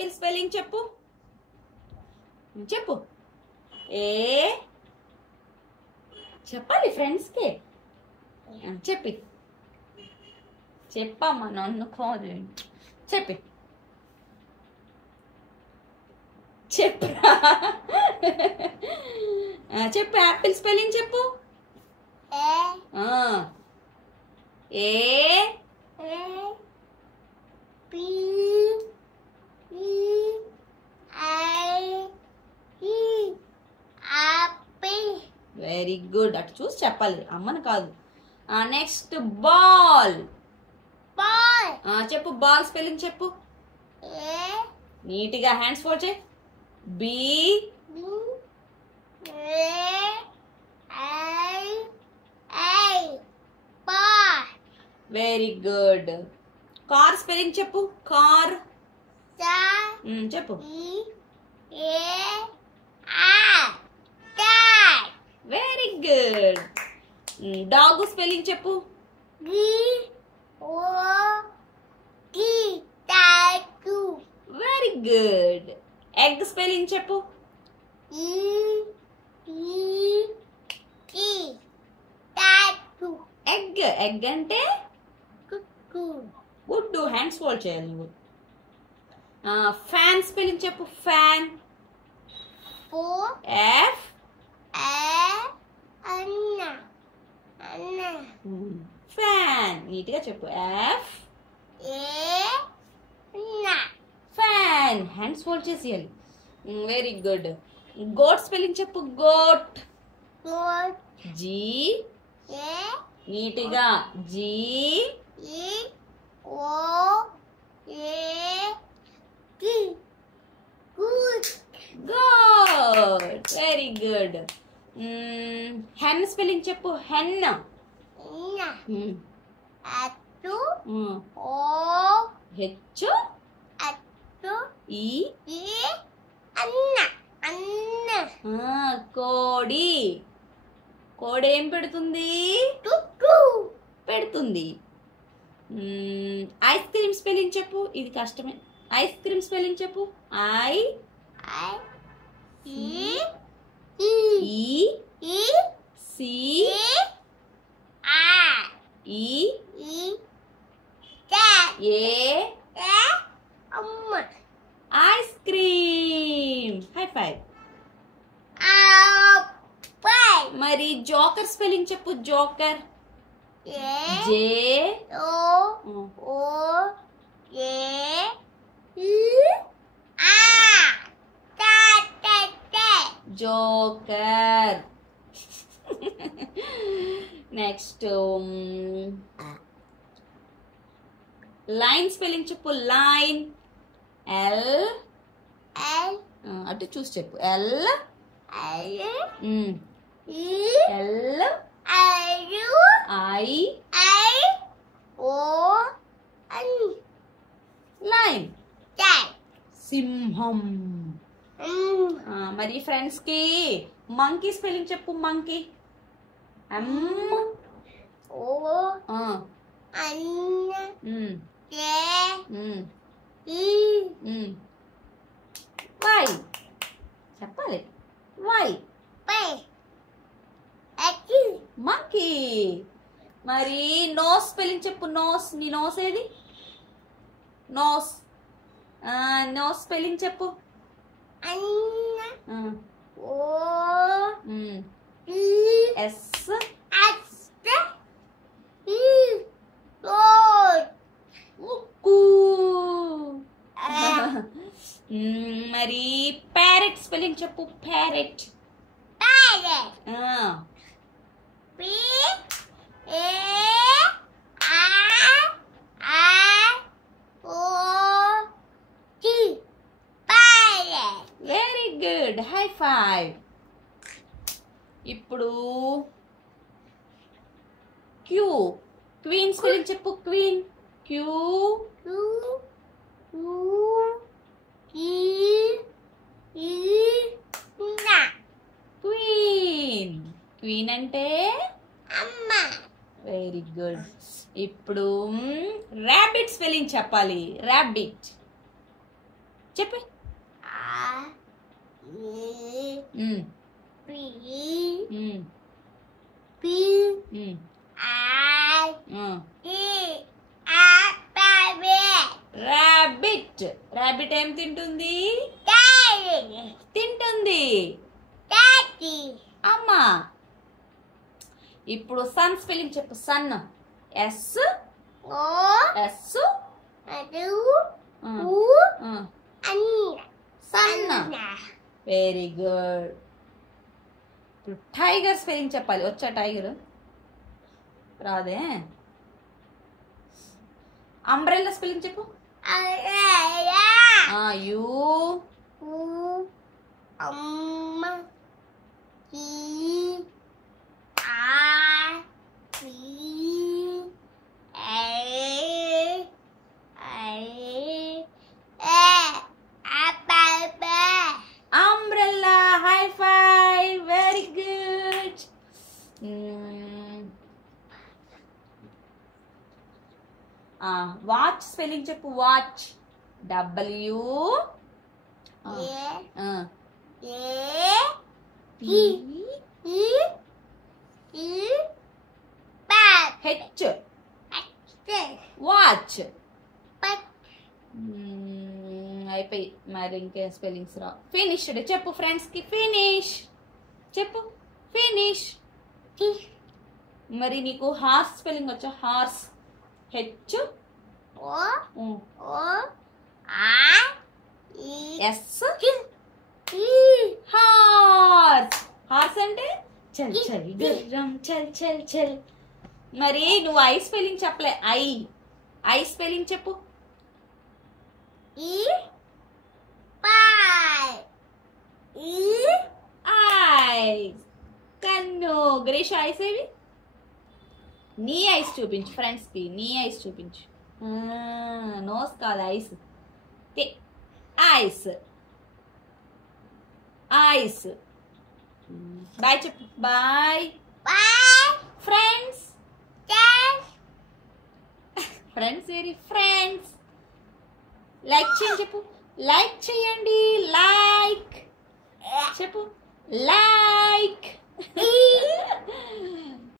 Apple spelling చెప్పు. చెప్పు. ఏ చెప్పాలి ఫ్రెండ్స్కి. చెప్పి చెప్పమ్మా, నన్ను కాదు చెప్పి చెప్పరా. చెప్పు యాపిల్ స్పెల్లింగ్ చెప్పు. A very good. అటు చూసి చెప్పాలి, అమ్మని కాదు. Next ball. చెప్పు బాల్ స్పెల్లింగ్ చెప్పు. నీట్గా హ్యాండ్స్ ఫోల్డ్ చేయి. Be very good. Car spelling చెప్పు. కార్ చెప్పు. Very good. డాగ్ స్పెల్లింగ్ చెప్పు. Very good. ఎగ్ స్పెల్లింగ్ చెప్పు. ఎగ్. ఎగ్ అంటే గుడ్డు. హ్యాండ్స్ ఫోల్డ్ చేయాలి నువ్వు. ఫ్యాన్ స్పెల్లింగ్ చెప్పు. ఫ్యాన్. F fan. నీట్గా చెప్పు. F fan. హ్యాండ్స్ ఫోల్డ్ చేసేయాలి. Very good. గోట్ స్పెల్లింగ్ చెప్పు. గోట్. జీ నీట్గా. G good. Very good. Hen spelling చెప్పు. హెన్. హెచ్ ఈ కోడి. కోడి ఏం పెడుతుంది? పెడుతుంది. ఐస్ క్రీమ్ స్పెల్లింగ్ చెప్పు. ఇది కష్టమే. ఐస్ క్రీమ్ స్పెల్లింగ్ చెప్పు. I E C E A ice cream. High five. మరి జోకర్ స్పెల్లింగ్ చెప్పు. Joker. J joker. Next line spelling చెప్పు. లైన్. ఎల్. అటు చూసి చెప్పు. L L I line. సింహం. మరి ఫ్రెండ్స్ కి మంకీ స్పెల్లింగ్ చెప్పు. మంకీ. వై చెప్పాలి. Y monkey. మరి నోస్ స్పెల్లింగ్ చెప్పు. నోస్. నీ నోస్ ఏది? నోస్. నోస్ స్పెల్లింగ్ చెప్పు. ఎస్ మరి ప్యారెట్ స్పెల్లింగ్ చెప్పు. Parrot. Very good. High five. ఇప్పుడు క్యూ. క్వీన్ స్పెల్లింగ్ చెప్పు. క్వీన్. Q queen. క్వీన్ అంటే అమ్మ. Very good. ఇప్పుడు ర్యాబిట్ స్పెల్లింగ్ చెప్పాలి. ర్యాబిట్ చెప్పు. రాబిట్. రాబిట్ ఏం తింటుంది? తింటుంది. అమ్మా. ఇప్పుడు సన్ స్పెల్లింగ్ చెప్పు. Sun. S S sun. Very good. ఇప్పుడు టైగర్ స్పెల్లింగ్ చెప్పాలి. వచ్చా టైగర్? రాదే. అంబ్రెల్లా స్పెల్లింగ్ చెప్పు. U umbrella. High five. Very good. Watch spelling చెప్పు. వాచ్. W H. వాచ్. అయిపోయి మరి ఇంకేం స్పెల్లింగ్స్ రా. ఫినిష్డ్ చెప్పు ఫ్రెండ్స్ కి. ఫినిష్ చెప్పు. ఫినిష్. మరి నీకు హార్స్ స్పెల్లింగ్ వచ్చా? Horse. H S. Horse. Horse అంటే చల్ చల్ గుర్రం చల్ చల్ చల్. మరి నువ్వు ఐ స్పెల్లింగ్ చెప్పలే. ఐ. ఐ స్పెల్లింగ్ చెప్పు. ఐస్. కన్ను. గ్రేష్ ఐస్ ఏవి? నీ ఐస్ చూపించు ఫ్రెండ్స్ కి. నీ ఐస్ చూపించు. నోస్ కాదు, ఐస్. ఐస్. ఐస్. బాయ్ చెప్పు. Boy friends. ఫ్రెండ్స్ ఏరి? ఫ్రెండ్స్. లైక్ చేయండి చెప్పు. లైక్ చేయండి. లైక్ చెప్పు. లైక్.